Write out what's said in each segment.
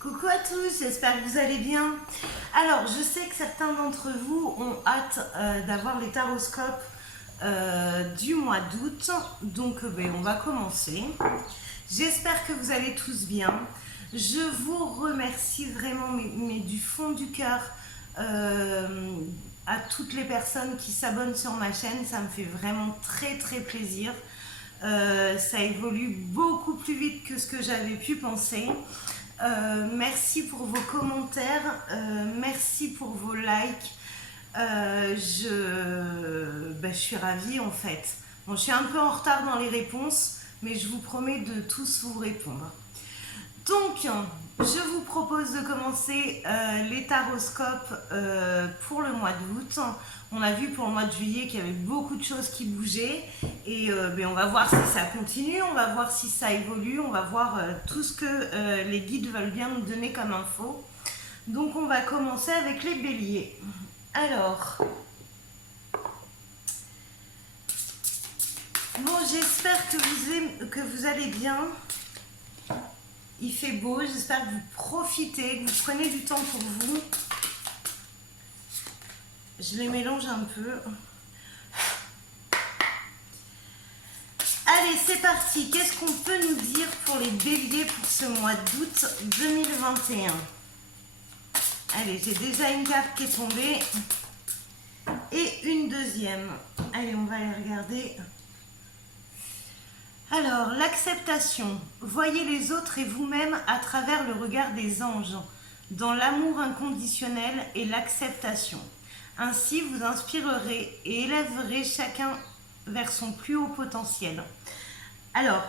Coucou à tous, j'espère que vous allez bien. Alors, je sais que certains d'entre vous ont hâte d'avoir les taroscopes du mois d'août, donc on va commencer. J'espère que vous allez tous bien. Je vous remercie vraiment, mais du fond du cœur, à toutes les personnes qui s'abonnent sur ma chaîne. Ça me fait vraiment très très plaisir. Ça évolue beaucoup plus vite que ce que j'avais pu penser. Merci pour vos commentaires, merci pour vos likes. Je suis ravie en fait. Bon, je suis un peu en retard dans les réponses, mais je vous promets de tous vous répondre. Donc, je vous propose de commencer les taroscopes pour le mois d'août. On a vu pour le mois de juillet qu'il y avait beaucoup de choses qui bougeaient et on va voir si ça continue, on va voir si ça évolue, on va voir tout ce que les guides veulent bien nous donner comme info. Donc on va commencer avec les béliers. Alors, bon, j'espère que vous allez bien. Il fait beau, j'espère que vous profitez, que vous prenez du temps pour vous. Je les mélange un peu. Allez, c'est parti. Qu'est-ce qu'on peut nous dire pour les béliers pour ce mois d'août 2021? Allez, j'ai déjà une carte qui est tombée. Et une deuxième. Allez, on va les regarder. Alors, l'acceptation. Voyez les autres et vous-même à travers le regard des anges, dans l'amour inconditionnel et l'acceptation. Ainsi, vous inspirerez et élèverez chacun vers son plus haut potentiel. Alors,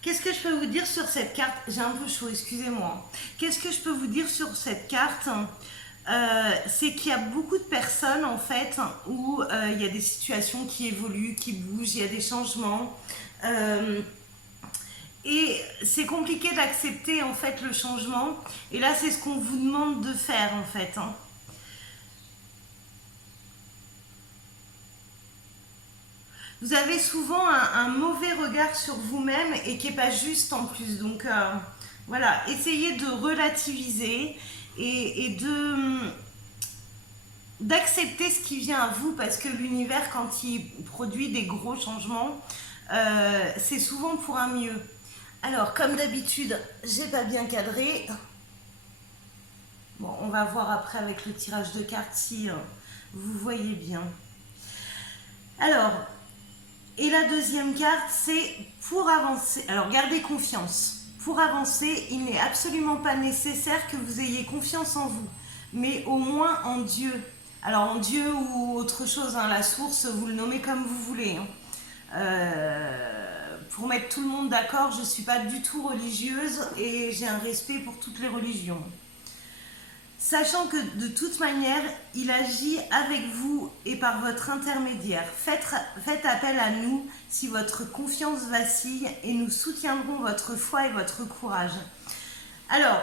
qu'est-ce que je peux vous dire sur cette carte? J'ai un peu chaud, excusez-moi. Qu'est-ce que je peux vous dire sur cette carte? C'est qu'il y a beaucoup de personnes en fait où il y a des situations qui évoluent, qui bougent, il y a des changements. Et c'est compliqué d'accepter en fait le changement. Et là, c'est ce qu'on vous demande de faire en fait. Vous avez souvent un mauvais regard sur vous-même et qui n'est pas juste en plus. Donc voilà, essayez de relativiser et d'accepter ce qui vient à vous, parce que l'univers, quand il produit des gros changements, c'est souvent pour un mieux. Alors, comme d'habitude, j'ai pas bien cadré. Bon, on va voir après avec le tirage de cartes si vous voyez bien. Alors, et la deuxième carte, c'est pour avancer. Alors, gardez confiance. Pour avancer, il n'est absolument pas nécessaire que vous ayez confiance en vous, mais au moins en Dieu. Alors, en Dieu ou autre chose, hein, la source, vous le nommez comme vous voulez. Pour mettre tout le monde d'accord, je ne suis pas du tout religieuse et j'ai un respect pour toutes les religions. Sachant que de toute manière, il agit avec vous et par votre intermédiaire. Faites appel à nous si votre confiance vacille et nous soutiendrons votre foi et votre courage. Alors,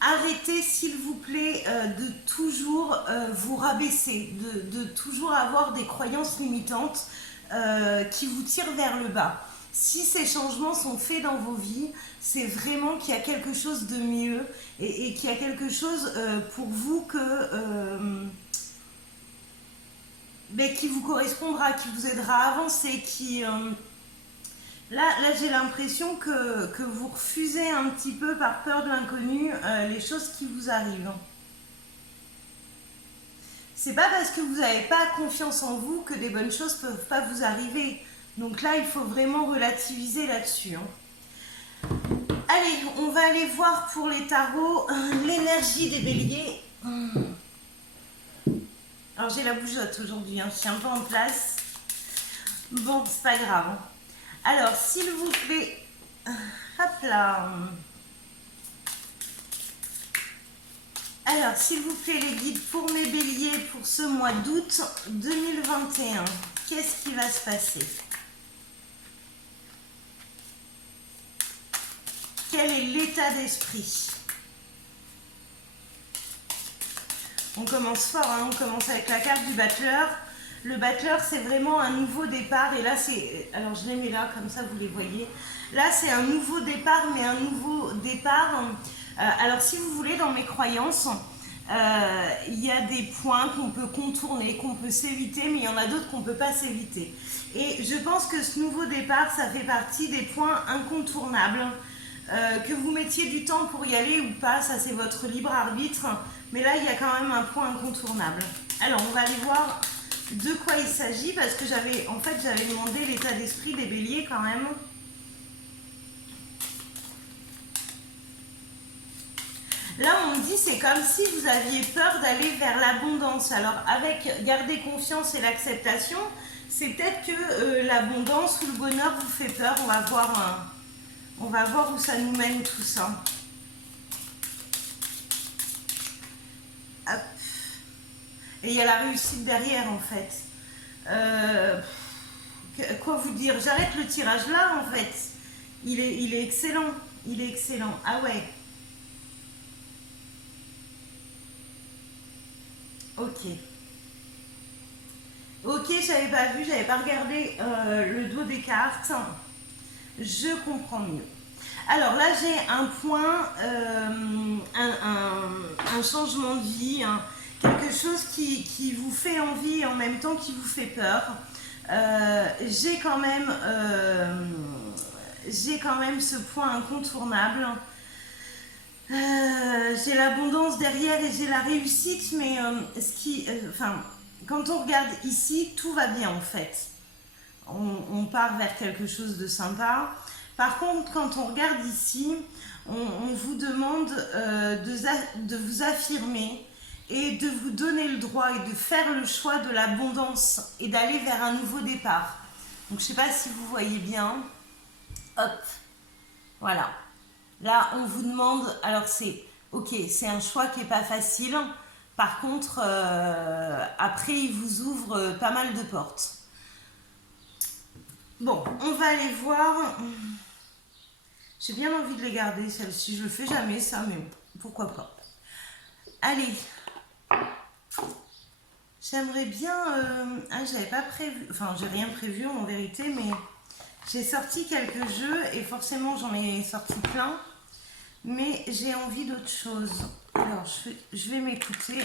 arrêtez s'il vous plaît de toujours vous rabaisser, de toujours avoir des croyances limitantes qui vous tirent vers le bas. Si ces changements sont faits dans vos vies, c'est vraiment qu'il y a quelque chose de mieux et qu'il y a quelque chose pour vous qui vous correspondra, qui vous aidera à avancer, Là j'ai l'impression que vous refusez un petit peu par peur de l'inconnu les choses qui vous arrivent. C'est pas parce que vous n'avez pas confiance en vous que des bonnes choses ne peuvent pas vous arriver. Donc là, il faut vraiment relativiser là-dessus. Allez, on va aller voir pour les tarots l'énergie des béliers. Alors j'ai la bougeotte aujourd'hui, je suis un peu en place. Bon, c'est pas grave. Alors, s'il vous plaît, hop là. Alors, s'il vous plaît, les guides pour mes béliers pour ce mois d'août 2021, qu'est-ce qui va se passer? Quel est l'état d'esprit? On commence fort, on commence avec la carte du battleur. Le battleur, c'est vraiment un nouveau départ. Et là, c'est... Alors, je les mets là, comme ça, vous les voyez. Là, c'est un nouveau départ, mais un nouveau départ Alors si vous voulez, dans mes croyances, il y a des points qu'on peut contourner, qu'on peut s'éviter, mais il y en a d'autres qu'on ne peut pas s'éviter. Et je pense que ce nouveau départ, ça fait partie des points incontournables. Que vous mettiez du temps pour y aller ou pas, ça c'est votre libre arbitre. Mais là, il y a quand même un point incontournable. Alors, on va aller voir de quoi il s'agit, parce que j'avais demandé l'état d'esprit des béliers quand même. Là, on me dit, c'est comme si vous aviez peur d'aller vers l'abondance. Alors, avec garder confiance et l'acceptation, c'est peut-être que l'abondance ou le bonheur vous fait peur. On va voir où ça nous mène tout ça. Hop. Et il y a la réussite derrière, en fait. Quoi vous dire? J'arrête le tirage là, en fait. Il est excellent. Il est excellent. Ah ouais. Ok. Ok, j'avais pas vu, j'avais pas regardé le dos des cartes. Je comprends mieux. Alors là, j'ai un point, un changement de vie, hein, quelque chose qui vous fait envie et en même temps qui vous fait peur. J'ai quand même ce point incontournable. J'ai l'abondance derrière et j'ai la réussite, mais quand on regarde ici, tout va bien en fait. On part vers quelque chose de sympa. Par contre, quand on regarde ici, on vous demande de vous affirmer et de vous donner le droit et de faire le choix de l'abondance et d'aller vers un nouveau départ. Donc, je ne sais pas si vous voyez bien. Hop, voilà. Là, on vous demande, alors c'est un choix qui n'est pas facile. Par contre, après, il vous ouvre pas mal de portes. Bon, on va aller voir. J'ai bien envie de les garder, celles-ci. Je le fais jamais, ça, mais pourquoi pas. Allez. J'aimerais bien... j'avais pas prévu... Enfin, j'ai rien prévu en vérité, mais j'ai sorti quelques jeux et forcément, j'en ai sorti plein. Mais j'ai envie d'autre chose. Alors, je vais m'écouter.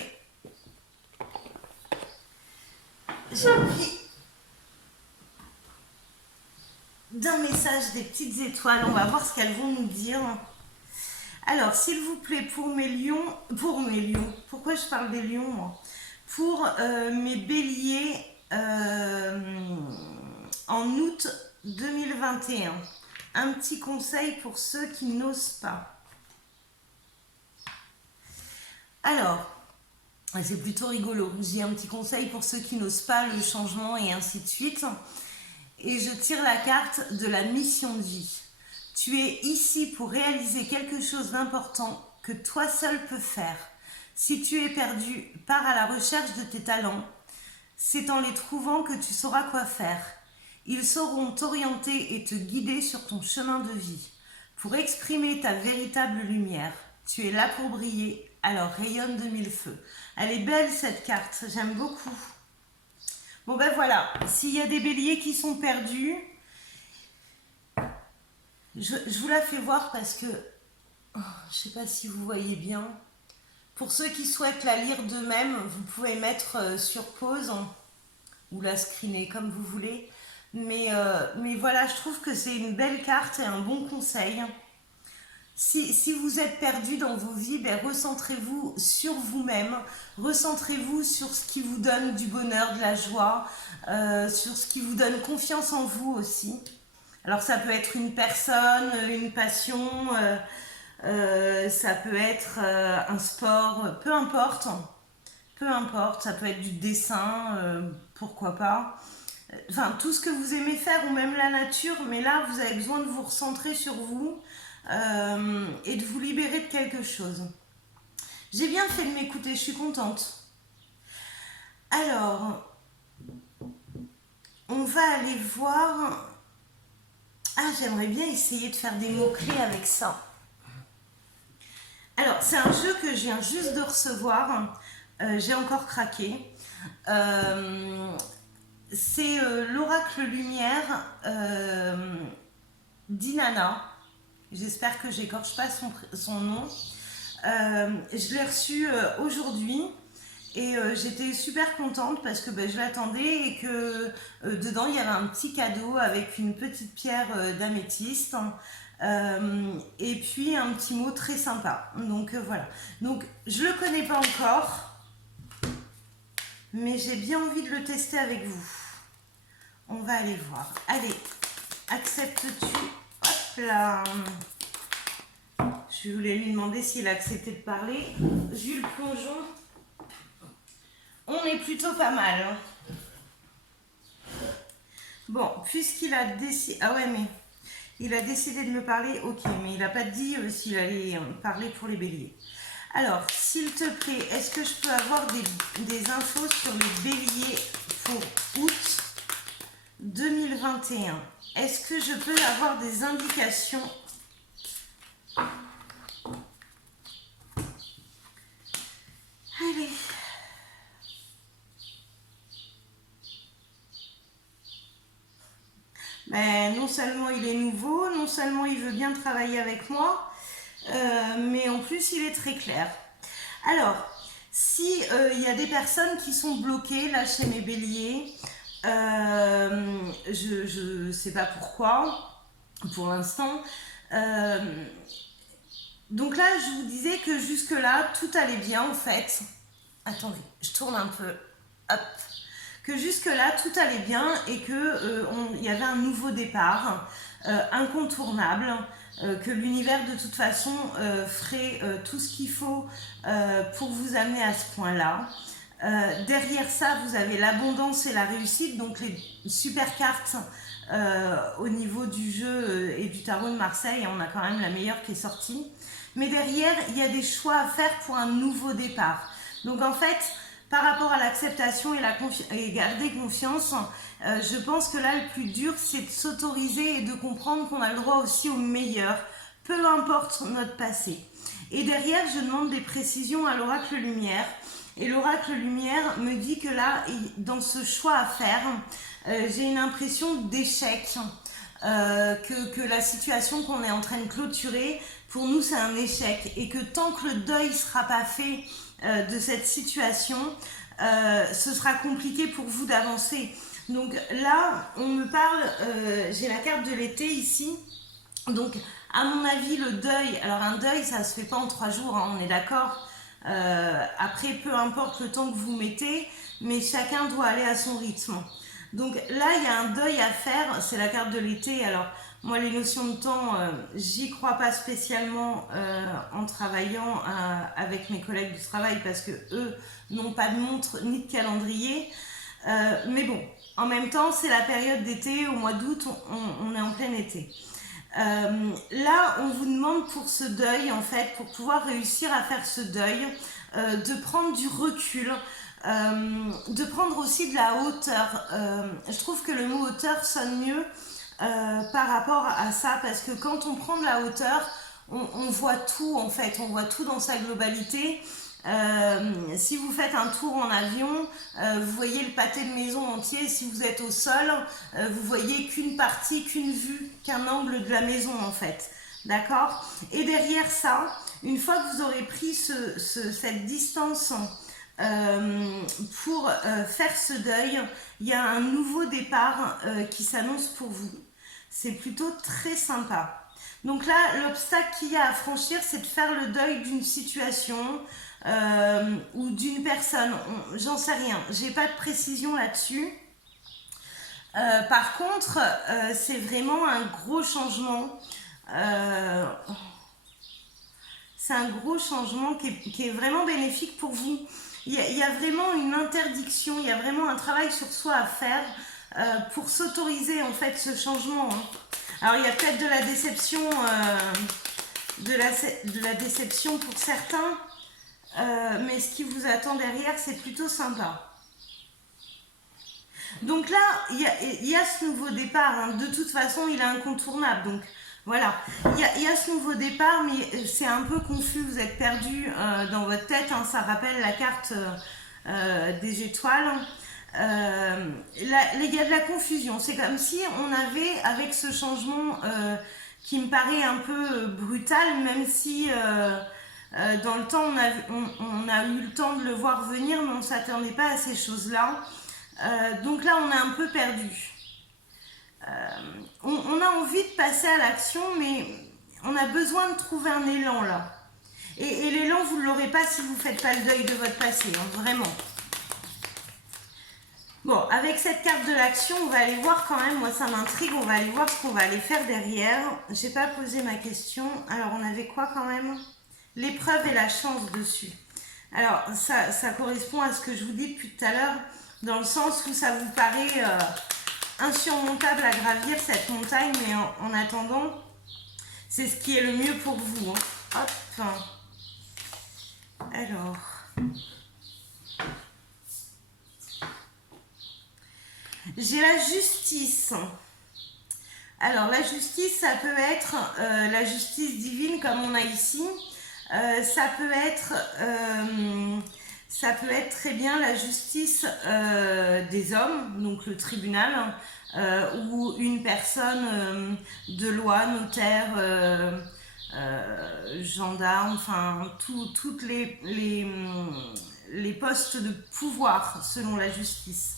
J'ai envie d'un message des petites étoiles. On va voir ce qu'elles vont nous dire. Alors, s'il vous plaît, pour mes lions, pourquoi je parle des lions, moi? Pour mes béliers en août 2021. Un petit conseil pour ceux qui n'osent pas. Alors, c'est plutôt rigolo. J'ai un petit conseil pour ceux qui n'osent pas le changement et ainsi de suite. Et je tire la carte de la mission de vie. Tu es ici pour réaliser quelque chose d'important que toi seul peux faire. Si tu es perdu, pars à la recherche de tes talents. C'est en les trouvant que tu sauras quoi faire. Ils sauront t'orienter et te guider sur ton chemin de vie. Pour exprimer ta véritable lumière, tu es là pour briller, alors rayonne de mille feux. Elle est belle cette carte, j'aime beaucoup. Bon ben voilà, s'il y a des béliers qui sont perdus, je vous la fais voir parce que, je ne sais pas si vous voyez bien. Pour ceux qui souhaitent la lire d'eux-mêmes, vous pouvez mettre sur pause ou la screener comme vous voulez. Mais voilà, je trouve que c'est une belle carte et un bon conseil. Si vous êtes perdu dans vos vies, ben recentrez-vous sur vous-même, recentrez-vous sur ce qui vous donne du bonheur, de la joie, sur ce qui vous donne confiance en vous aussi. Alors ça peut être une personne, une passion, ça peut être un sport, peu importe, ça peut être du dessin, pourquoi pas. Enfin, tout ce que vous aimez faire ou même la nature, mais là vous avez besoin de vous recentrer sur vous. Et de vous libérer de quelque chose. J'ai bien fait de m'écouter, je suis contente. Alors, on va aller voir. Ah, j'aimerais bien essayer de faire des mots-clés avec ça. Alors, c'est un jeu que je viens juste de recevoir. J'ai encore craqué. C'est l'oracle lumière d'Inanna. J'espère que j'écorche pas son nom. Je l'ai reçu aujourd'hui. Et j'étais super contente parce que je l'attendais et que dedans il y avait un petit cadeau avec une petite pierre d'améthyste et puis un petit mot très sympa. Donc voilà. Donc je le connais pas encore, mais j'ai bien envie de le tester avec vous. On va aller voir. Allez, acceptes-tu? Hop là. Je voulais lui demander s'il acceptait de parler. Jules Plongeon. On est plutôt pas mal. Hein. Bon, puisqu'il a décidé... Ah ouais, mais il a décidé de me parler, ok, mais il n'a pas dit s'il allait parler pour les béliers. Alors, s'il te plaît, est-ce que je peux avoir des infos sur les béliers pour août 2021? Est-ce que je peux avoir des indications? Allez. Ben, non seulement il est nouveau, non seulement il veut bien travailler avec moi, mais en plus il est très clair. Alors, si y a des personnes qui sont bloquées là chez mes béliers, je ne sais pas pourquoi, pour l'instant. Donc là, je vous disais que jusque-là, tout allait bien en fait. Attendez, je tourne un peu. Hop. Que jusque-là, tout allait bien et qu'il y avait un nouveau départ incontournable, que l'univers de toute façon ferait tout ce qu'il faut pour vous amener à ce point-là. Derrière ça, vous avez l'abondance et la réussite, donc les super cartes au niveau du jeu et du tarot de Marseille. On a quand même la meilleure qui est sortie. Mais derrière, il y a des choix à faire pour un nouveau départ. Donc en fait, par rapport à l'acceptation et garder confiance, je pense que là, le plus dur, c'est de s'autoriser et de comprendre qu'on a le droit aussi au meilleur, peu importe notre passé. Et derrière, je demande des précisions à l'oracle lumière. Et l'oracle lumière me dit que là, dans ce choix à faire, j'ai une impression d'échec. Que la situation qu'on est en train de clôturer, pour nous, c'est un échec. Et que tant que le deuil ne sera pas fait de cette situation, ce sera compliqué pour vous d'avancer. Donc là, on me parle, j'ai la carte de l'été ici. Donc, à mon avis, le deuil, alors un deuil, ça ne se fait pas en 3 jours, hein, on est d'accord. Après, peu importe le temps que vous mettez, mais chacun doit aller à son rythme. Donc là, il y a un deuil à faire, c'est la carte de l'été. Alors, moi, les notions de temps, j'y crois pas spécialement en travaillant avec mes collègues du travail parce que eux n'ont pas de montre ni de calendrier. Mais bon, en même temps, c'est la période d'été, au mois d'août, on est en plein été. Là, on vous demande pour ce deuil, en fait, pour pouvoir réussir à faire ce deuil, de prendre du recul, de prendre aussi de la hauteur. Je trouve que le mot hauteur sonne mieux par rapport à ça, parce que quand on prend de la hauteur, on voit tout en fait, on voit tout dans sa globalité. Si vous faites un tour en avion, vous voyez le pâté de maison entier. Si vous êtes au sol, vous voyez qu'une partie, qu'une vue, qu'un angle de la maison en fait. D'accord? Et derrière ça, une fois que vous aurez pris cette distance pour faire ce deuil, il y a un nouveau départ qui s'annonce pour vous. C'est plutôt très sympa. Donc là, l'obstacle qu'il y a à franchir, c'est de faire le deuil d'une situation ou d'une personne. J'en sais rien, j'ai pas de précision là-dessus. Par contre, c'est vraiment un gros changement. C'est un gros changement qui est vraiment bénéfique pour vous. Il y a vraiment une interdiction, il y a vraiment un travail sur soi à faire pour s'autoriser en fait ce changement. Hein. Alors il y a peut-être de la déception, de la déception pour certains, mais ce qui vous attend derrière, c'est plutôt sympa. Donc là, il y a ce nouveau départ. Hein. De toute façon, il est incontournable. Donc voilà, il y a ce nouveau départ, mais c'est un peu confus. Vous êtes perdu dans votre tête. Hein. Ça rappelle la carte des étoiles. Il y a de la confusion. C'est comme si on avait, avec ce changement qui me paraît un peu brutal, même si Dans le temps, on a eu le temps de le voir venir, mais on ne s'attendait pas à ces choses-là. Donc là, on est un peu perdu. On a envie de passer à l'action, mais on a besoin de trouver un élan là. Et l'élan, vous ne l'aurez pas si vous ne faites pas le deuil de votre passé, hein, vraiment. Bon, avec cette carte de l'action, on va aller voir quand même, moi ça m'intrigue, on va aller voir ce qu'on va aller faire derrière. J'ai pas posé ma question. Alors, on avait quoi quand même? L'épreuve et la chance dessus. Alors, ça correspond à ce que je vous dis depuis tout à l'heure, dans le sens où ça vous paraît insurmontable à gravir cette montagne, mais en attendant, c'est ce qui est le mieux pour vous. Hein. Hop. Alors... j'ai la justice. Alors, la justice, ça peut être la justice divine comme on a ici. Ça peut être très bien la justice des hommes, donc le tribunal, ou une personne de loi, notaire, gendarme, enfin, toutes les postes de pouvoir selon la justice.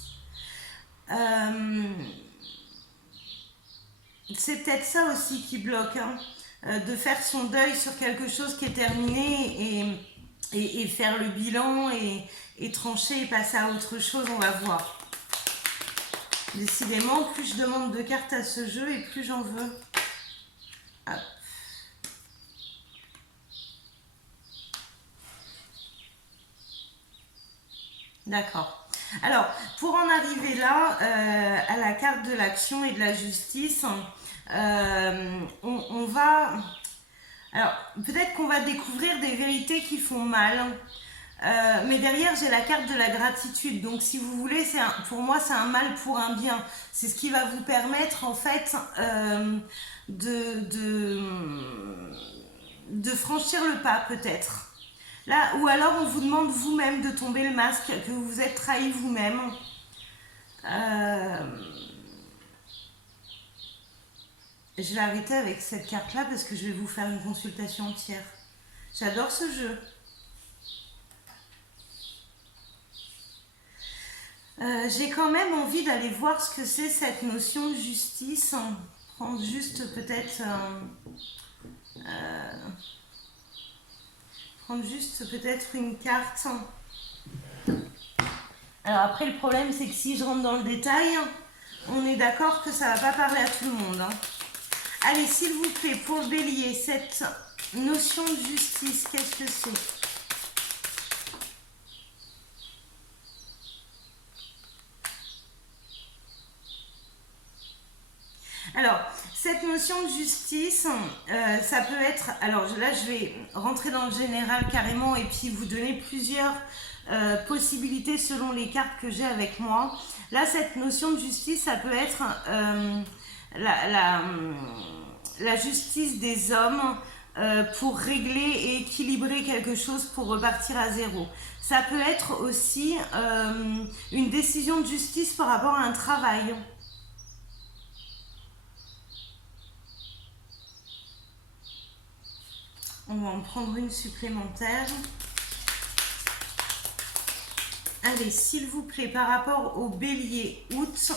C'est peut-être ça aussi qui bloque, hein, de faire son deuil sur quelque chose qui est terminé et faire le bilan et trancher et passer à autre chose, on va voir. Décidément, plus je demande de cartes à ce jeu et plus j'en veux. Hop. D'accord. Alors, pour en arriver là, à la carte de l'action et de la justice, on va... Alors, peut-être qu'on va découvrir des vérités qui font mal, mais derrière, j'ai la carte de la gratitude. Donc, si vous voulez, pour moi, c'est un mal pour un bien. C'est ce qui va vous permettre, en fait, de franchir le pas, peut-être. Là, ou alors on vous demande vous-même de tomber le masque, que vous vous êtes trahi vous-même. Je vais arrêter avec cette carte-là parce que je vais vous faire une consultation entière. J'adore ce jeu. J'ai quand même envie d'aller voir ce que c'est cette notion de justice. Prendre juste peut-être... prendre juste peut-être une carte. Alors après, le problème, c'est que si je rentre dans le détail, on est d'accord que ça ne va pas parler à tout le monde. Hein. Allez, s'il vous plaît, pour le bélier, cette notion de justice, qu'est-ce que c'est? Alors, cette notion de justice, ça peut être... Alors là, je vais rentrer dans le général carrément et puis vous donner plusieurs possibilités selon les cartes que j'ai avec moi. Là, cette notion de justice, ça peut être la justice des hommes pour régler et équilibrer quelque chose pour repartir à zéro. Ça peut être aussi une décision de justice par rapport à un travail. On va en prendre une supplémentaire. Allez, s'il vous plaît, par rapport au bélier, août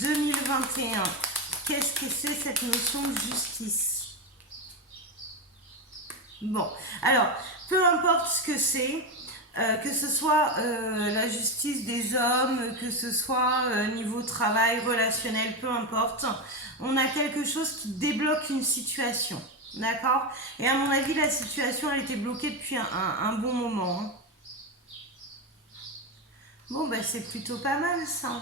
2021, qu'est-ce que c'est cette notion de justice? Bon, alors, peu importe ce que c'est, que ce soit la justice des hommes, que ce soit niveau travail, relationnel, peu importe, on a quelque chose qui débloque une situation. D'accord? Et à mon avis, la situation, elle était bloquée depuis un bon moment. Hein. Bon, bah c'est plutôt pas mal, ça.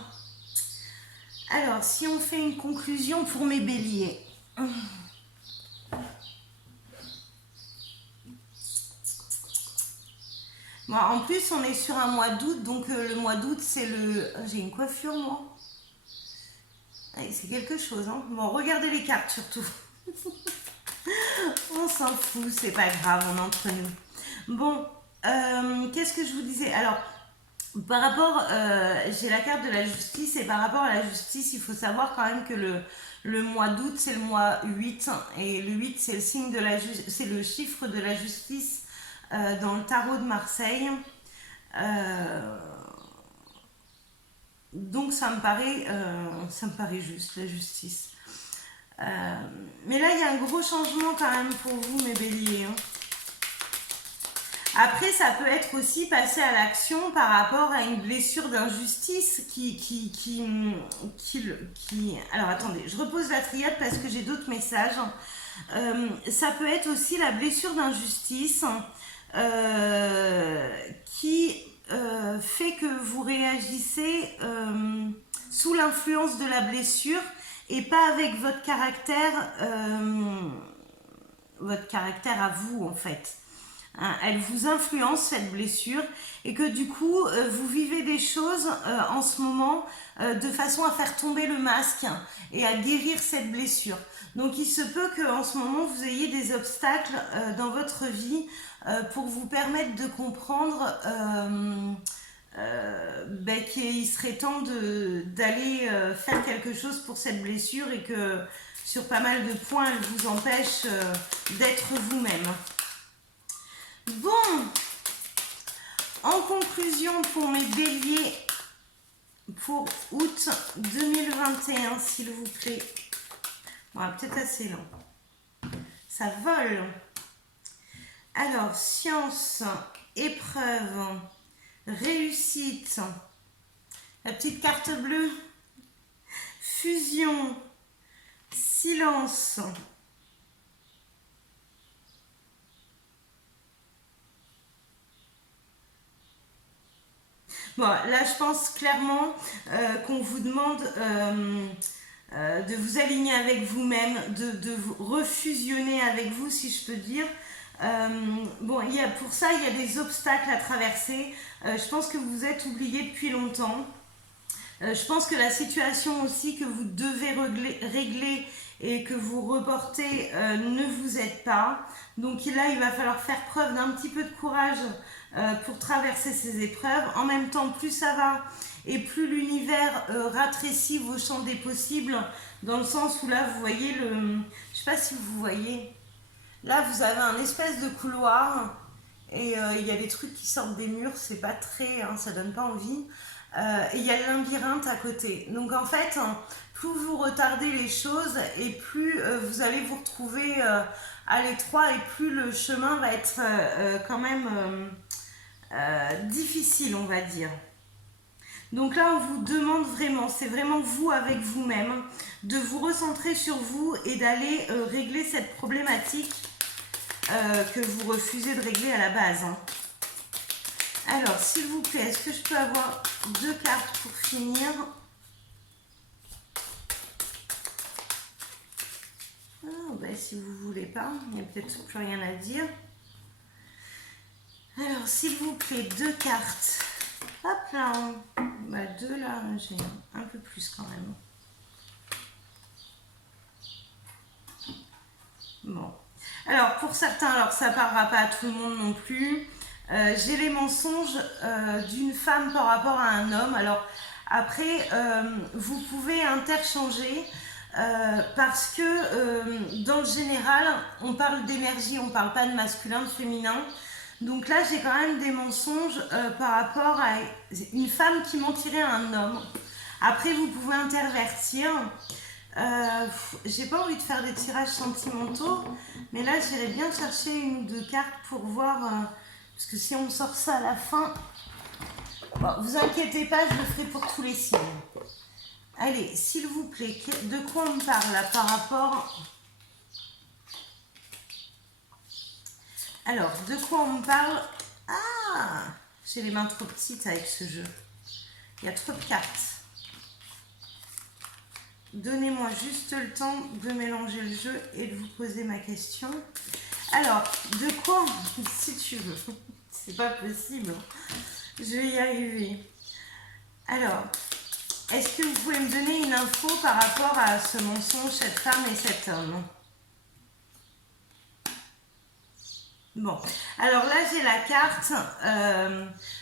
Alors, si on fait une conclusion pour mes béliers. Bon, en plus, on est sur un mois d'août, donc le mois d'août, c'est le... J'ai une coiffure, moi. C'est quelque chose, hein. Bon, regardez les cartes, surtout. On s'en fout, c'est pas grave, on est entre nous. Bon, qu'est-ce que je vous disais? Alors, Par rapport, j'ai la carte de la justice, et par rapport à la justice, il faut savoir quand même que le mois d'août, c'est le mois 8, et le 8, c'est le signe de c'est le chiffre de la justice dans le tarot de Marseille. Euh, donc ça me paraît juste, la justice. Mais là, il y a un gros changement quand même pour vous, mes béliers, hein. Après, ça peut être aussi passer à l'action par rapport à une blessure d'injustice Alors, attendez, je repose la triade parce que j'ai d'autres messages. Ça peut être aussi la blessure d'injustice qui fait que vous réagissez sous l'influence de la blessure et pas avec votre caractère à vous, en fait. Hein, elle vous influence, cette blessure, et que du coup vous vivez des choses en ce moment de façon à faire tomber le masque et à guérir cette blessure. Donc il se peut qu'en ce moment vous ayez des obstacles dans votre vie pour vous permettre de comprendre qu'il serait temps d'aller faire quelque chose pour cette blessure, et que sur pas mal de points elle vous empêche d'être vous-même. Bon, en conclusion pour mes béliers pour août 2021, s'il vous plaît. Bon, peut-être assez long. Ça vole. Alors, science, épreuve, réussite, la petite carte bleue, fusion, silence. Bon, là, je pense clairement qu'on vous demande de vous aligner avec vous-même, de vous refusionner avec vous, si je peux dire. Bon, pour ça, il y a des obstacles à traverser. Je pense que vous êtes oublié depuis longtemps. Je pense que la situation aussi que vous devez régler et que vous reportez ne vous aide pas. Donc là, il va falloir faire preuve d'un petit peu de courage pour traverser ces épreuves. En même temps, plus ça va et plus l'univers ratrécit vos champs des possibles, dans le sens où là, vous voyez je ne sais pas si vous voyez, là, vous avez un espèce de couloir et il y a des trucs qui sortent des murs, c'est pas très, hein, ça donne pas envie. Et il y a le labyrinthe à côté. Donc en fait, plus vous retardez les choses et plus vous allez vous retrouver à l'étroit, et plus le chemin va être quand même difficile, on va dire. Donc là, on vous demande vraiment, c'est vraiment vous avec vous-même, de vous recentrer sur vous et d'aller régler cette problématique que vous refusez de régler à la base, hein. Alors, s'il vous plaît, est-ce que je peux avoir 2 cartes pour finir? Si vous voulez pas, il n'y a peut-être plus rien à dire. Alors, s'il vous plaît, 2 cartes. Hop là. 2 là, j'ai un peu plus quand même. Bon. Alors, pour certains, alors ça parlera pas à tout le monde non plus. J'ai les mensonges d'une femme par rapport à un homme. Alors, après, vous pouvez interchanger parce que dans le général, on parle d'énergie, on parle pas de masculin, de féminin. Donc là, j'ai quand même des mensonges par rapport à une femme qui mentirait à un homme. Après, vous pouvez intervertir. J'ai pas envie de faire des tirages sentimentaux, mais là, j'irais bien chercher 1 ou 2 cartes pour voir, parce que si on sort ça à la fin, bon, vous inquiétez pas, je le ferai pour tous les signes. Allez, s'il vous plaît, de quoi on me parle là par rapport... Alors, de quoi on me parle? Ah, j'ai les mains trop petites avec ce jeu. Il y a trop de cartes. Donnez-moi juste le temps de mélanger le jeu et de vous poser ma question. Alors, de quoi? Si tu veux. C'est pas possible. Je vais y arriver. Alors, est-ce que vous pouvez me donner une info par rapport à ce mensonge, cette femme et cet homme? Bon, alors là j'ai la carte.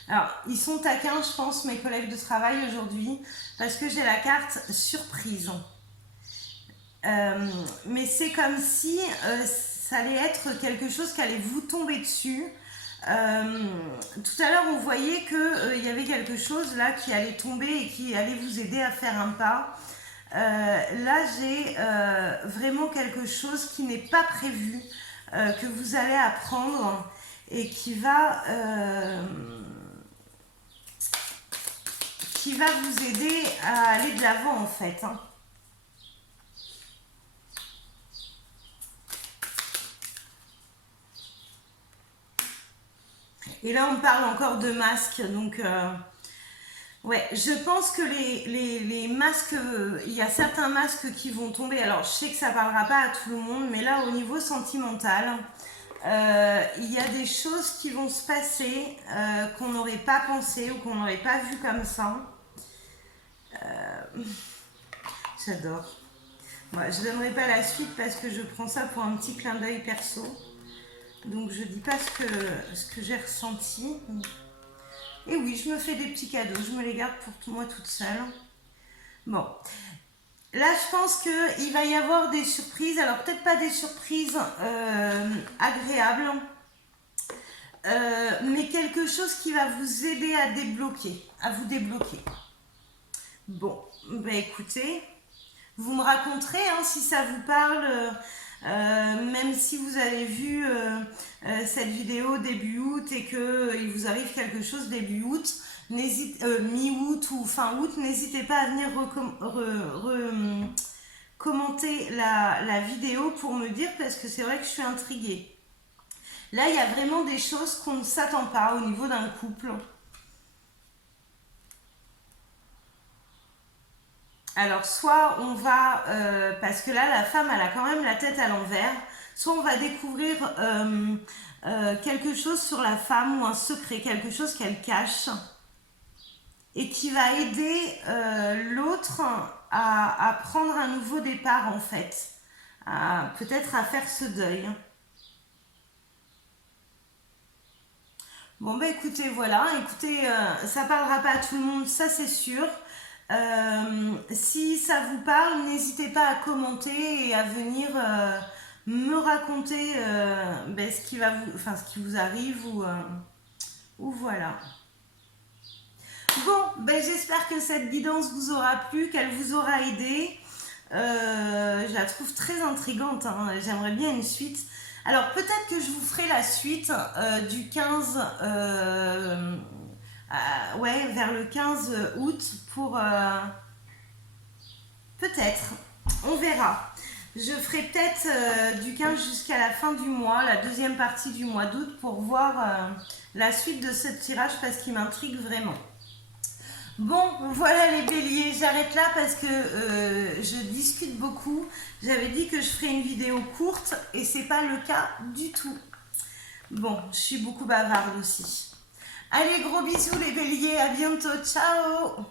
Alors ils sont taquins, je pense, mes collègues de travail aujourd'hui, parce que j'ai la carte surprise. Mais c'est comme si ça allait être quelque chose qui allait vous tomber dessus. Tout à l'heure, on voyait qu'il y avait quelque chose là qui allait tomber et qui allait vous aider à faire un pas. Là, j'ai vraiment quelque chose qui n'est pas prévu, que vous allez apprendre et qui va vous aider à aller de l'avant en fait. Hein. Et là, on parle encore de masques, donc ouais, je pense que les masques, il y a certains masques qui vont tomber. Alors, je sais que ça ne parlera pas à tout le monde, mais là, au niveau sentimental, il y a des choses qui vont se passer qu'on n'aurait pas pensé ou qu'on n'aurait pas vu comme ça. J'adore. Ouais, je ne donnerai pas la suite parce que je prends ça pour un petit clin d'œil perso. Donc, je ne dis pas ce que j'ai ressenti. Et oui, je me fais des petits cadeaux, je me les garde pour moi toute seule. Bon, là je pense qu'il va y avoir des surprises, alors peut-être pas des surprises agréables, mais quelque chose qui va vous aider à vous débloquer. Bon, ben écoutez, vous me raconterez hein, si ça vous parle. Même si vous avez vu cette vidéo début août et qu'il vous arrive quelque chose début août, mi-août ou fin août, n'hésitez pas à venir commenter la vidéo pour me dire parce que c'est vrai que je suis intriguée. Là, il y a vraiment des choses qu'on ne s'attend pas au niveau d'un couple. Alors, soit on va, parce que là, la femme, elle a quand même la tête à l'envers, soit on va découvrir quelque chose sur la femme ou un secret, quelque chose qu'elle cache, et qui va aider l'autre à prendre un nouveau départ, en fait, peut-être à faire ce deuil. Bon, bah écoutez, voilà, écoutez, ça parlera pas à tout le monde, ça c'est sûr. Si ça vous parle, n'hésitez pas à commenter et à venir me raconter ben, ce qui vous arrive ou voilà. Bon, ben, j'espère que cette guidance vous aura plu, qu'elle vous aura aidé. Je la trouve très intrigante, hein. J'aimerais bien une suite. Alors peut-être que je vous ferai la suite du 15 ouais, vers le 15 août pour... peut-être, on verra. Je ferai peut-être du 15 jusqu'à la fin du mois, la deuxième partie du mois d'août, pour voir la suite de ce tirage parce qu'il m'intrigue vraiment. Bon, voilà les béliers, j'arrête là parce que je discute beaucoup. J'avais dit que je ferais une vidéo courte et c'est pas le cas du tout. Bon, je suis beaucoup bavarde aussi. Allez, gros bisous les béliers, à bientôt, ciao!